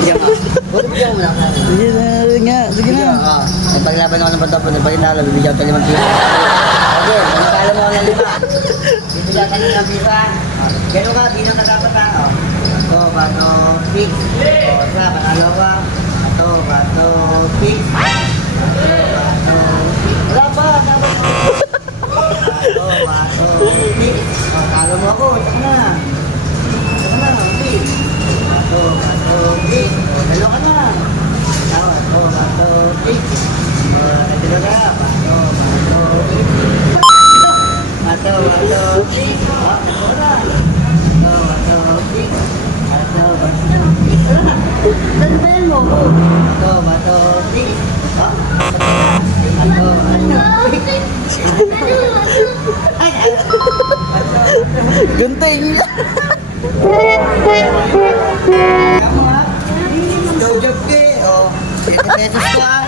Bigyan mo. Bigyan mo lang. Sige na nga, sige na. Ay, paglaban ako ng bato, pagkitalo, bibigyan ko 5 piso. Okay, manakala mo ako ng 5. Bibigyan ka ng pisa. Gano'n ka, di na nagkapat ha. Bato, bato, fix. O, sa, panalo ka. Bato, bato, fix. Bato, bato, fix. Wala pa, dapat ako. Bato, bato, fix. O, talo mo ako, saka na. Saka na, fix. Bato, bato, fix. O, dalo ka na. Bato, bato, fix. O, dalo ka. Bato, bato, fix. Bato, bato, fix. O, dalo na. Bato, bato, fix. Bato, bato, fix. Wala na. Tantayan mo ko. Bato, bato, fix. O, bato, bato, fix. Ay, ay. Gunting. Kamu ha? Job-job ka eh. O, 7 pesos ka ha?